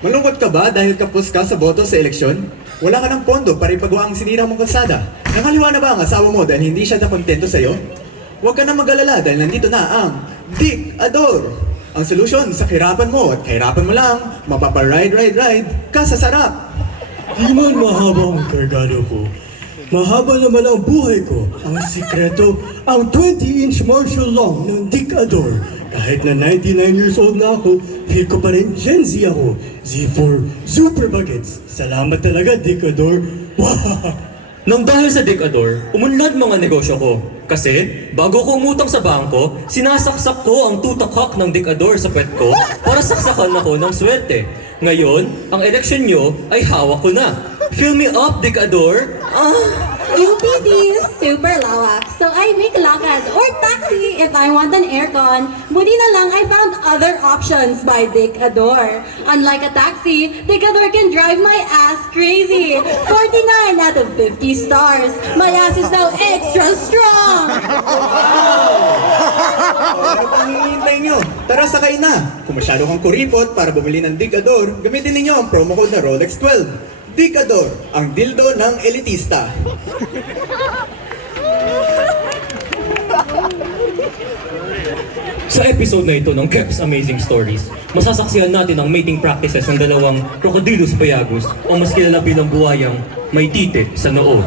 Malungkot ka ba dahil kapos ka sa boto sa eleksyon? Wala ka ng pondo para ipagawa ang sinira mong kalsada. Nakaliwa na ba ang asawa mo dahil hindi siya nakontento sa'yo? Huwag ka na mag-alala dahil nandito na ang Dick Ador! Ang solusyon sa kahirapan mo at kahirapan mo lang, mapapa-ride ka sa sarap! Di man mahaba ang kargado ko. Mahaba naman ang buhay ko. Ang sikreto, ang 20-inch martial law ng Dick Ador. Kahit na 99 years old na ako, feel ko pa rin Gen Z ako. Z4 Super Bagets. Salamat talaga, Dick Ador. Wow! Nang dahil sa Dick Ador, umunlad mga negosyo ko. Kasi, bago ko umutang sa bangko, sinasaksak ko ang tutakak ng Dick Ador sa pet ko para saksakan ako ng swerte. Ngayon, ang eleksyon nyo ay hawak ko na. Fill me up, Dick Ador! UPD is super lawak, so I make lakad or taxi if I want an aircon. Buti na lang I found other options by Dick Ador. Unlike a taxi, Dick Ador can drive my ass crazy. 49 out of 50 stars. My ass is now extra strong. Ano pang hinihintay nyo? Tara, sakay na! Kung masyado kang kuripot para bumili ng Dick Ador, gamitin ninyo ang promo code na Rolex 12. Dick Ador, ang dildo ng elitista. Sa episode na ito ng Kep's Amazing Stories, masasaksihan natin ang mating practices ng dalawang Crocodylus bayagus o mas kilala bilang buhayang may titi sa noo.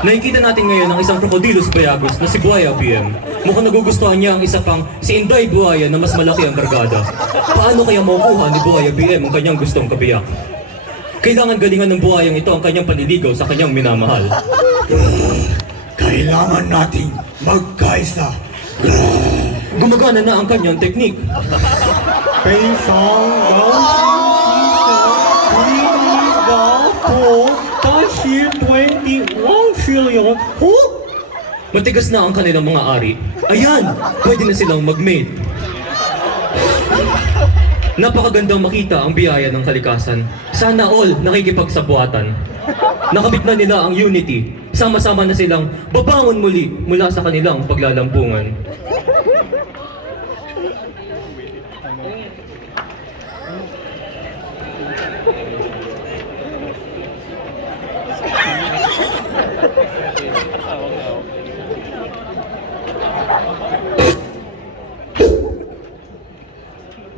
Nakikita natin ngayon ang isang Crocodylus bayagus na si Buhaya BM. Mukhang nagugustuhan niya ang isa pang si Inday Buhaya na mas malaki ang kargada. Paano kaya makukuha ni Buhaya BM ang kanyang gustong kabiyak? Kailangan galingan ng buhayang ito ang kanyang panliligaw sa kanyang minamahal. Kailangan nating magkaisa. Gumagana na ang kanyang teknik. Matigas na ang kanilang mga ari. Ayan! Pwede na silang mag-mate. Napakagandang makita ang biyaya ng kalikasan. Sana all nakikipagsabuatan. Nakabit na nila ang unity. Sama-sama na silang babangon muli mula sa kanilang paglalampungan.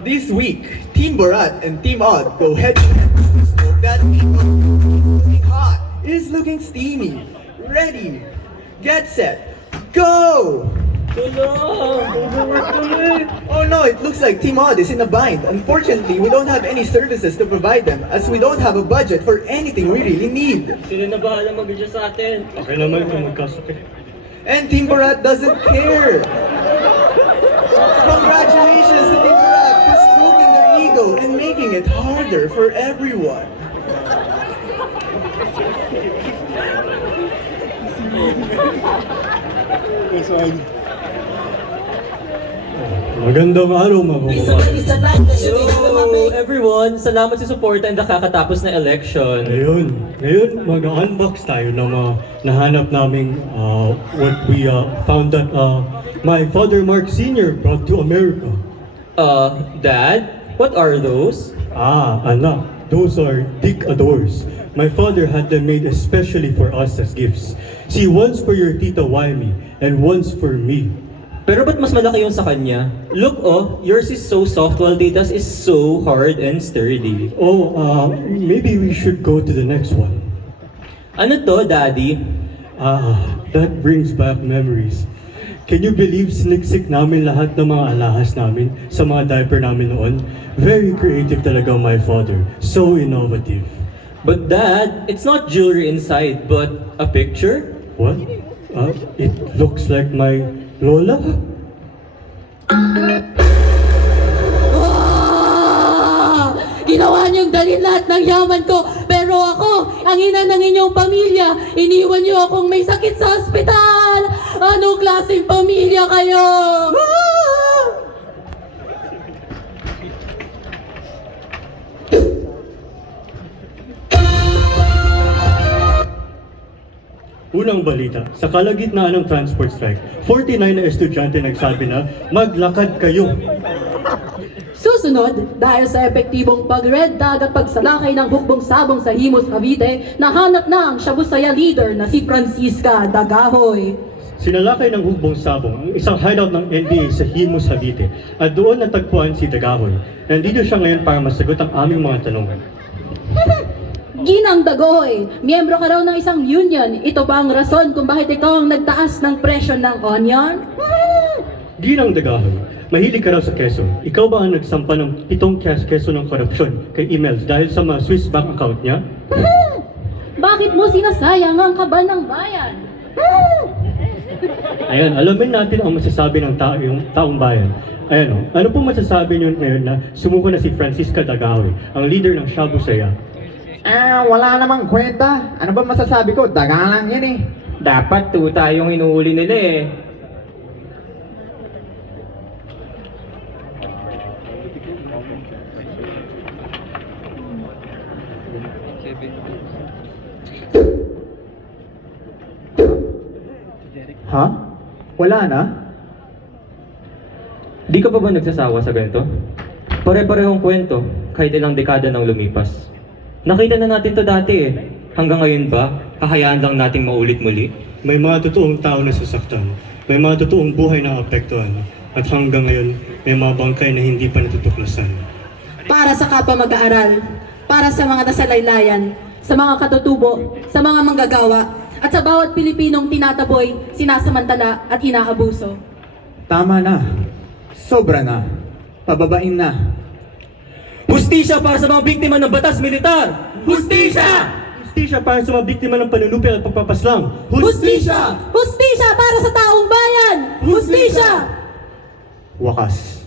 This week, Team Borat and Team Odd go head to head to smoke that meat is looking hot. It is looking steamy. Ready, get set, go! Oh no, it looks like Team Odd is in a bind. Unfortunately, we don't have any services to provide them as we don't have a budget for anything we really need. Sila na bahala mag-adjust sa atin. Okay naman kung magkasakit. And Team Borat doesn't care. Congratulations to Team Borat for stroking their ego and making it harder for everyone. Magandang araw mga kababayan. Hello everyone! Salamat sa support and nakakatapos na election. Ngayon mag-unbox tayo ng mga nahanap naming what we found that my father Mark Sr. brought to America. Dad? What are those? Anak, those are Dick Adors. My father had them made especially for us as gifts. See, one's for your Tita Wiley and one's for me. Pero ba't mas malaki yung sa kanya? Look oh, yours is so soft while Dita's is so hard and sturdy. Oh, maybe we should go to the next one. Ano to, Daddy? That brings back memories. Can you believe siniksik namin lahat ng mga alahas namin sa mga diaper namin noon? Very creative talaga my father. So innovative. But Dad, it's not jewelry inside, but a picture? What? It looks like my Lola? Ginawa niyong dalhin lahat ng yaman ko, pero ako, ang ina ng inyong pamilya, iniwan niyo akong may sakit sa ospital! Anong klaseng pamilya kayo? Unang balita, sa kalagitnaan ng transport strike, 49 na estudyante nagsabi na maglakad kayo. Susunod, dahil sa epektibong pag-red tag at pagsalakay ng hukbong sabong sa Himus Cavite, nahanap na ang Shabusaya leader na si Francisca Dagahoy. Sinalakay ng hukbong sabong ang isang hideout ng NBA sa Himus Cavite at doon natagpuan si Dagahoy. Nandito siya ngayon para masagot ang aming mga tanong. Ginang Dagohoy, miyembro ka raw ng isang union. Ito ba ang rason kung bakit ikaw ang nagtaas ng presyo ng onion? Ginang Dagahoy, mahilig ka raw sa keso. Ikaw ba ang nagsampa ng 7 keso ng korupsyon kay emails dahil sa mga Swiss bank account niya? Bakit mo sinasayang ang kaban ng bayan? Ayan, alamin natin ang masasabi ng taong bayan. Ayan o, ano po masasabi niyo ngayon na sumuko na si Francisca Dagahoy, ang leader ng Shabusaya? Wala namang kwenta. Ano ba masasabi ko? Daga lang yan eh. Dapat tuta yung inuuli nila eh. Ha? Wala na? Di ka pa ba nagsasawa sa ganito? Pare-parehong kwento, kahit ilang dekada nang lumipas. Nakita na natin to dati eh. Hanggang ngayon ba, hahayaan lang nating maulit muli? May mga totoong tao na sasaktan. May mga totoong buhay na apektuhan. At hanggang ngayon, may mga bangkay na hindi pa natutuklasan. Para sa kapwa mag-aaral, para sa mga nasalaylayan, sa mga katutubo, sa mga manggagawa, at sa bawat Pilipinong tinataboy, sinasamantala at inaabuso. Tama na. Sobra na. Pababain na. Hustisya para sa mga biktima ng batas militar! Hustisya! Justisya para sa mga biktima ng panunupi at pagpapaslang. Hustisya! Hustisya para sa taong bayan! Hustisya! Wakas.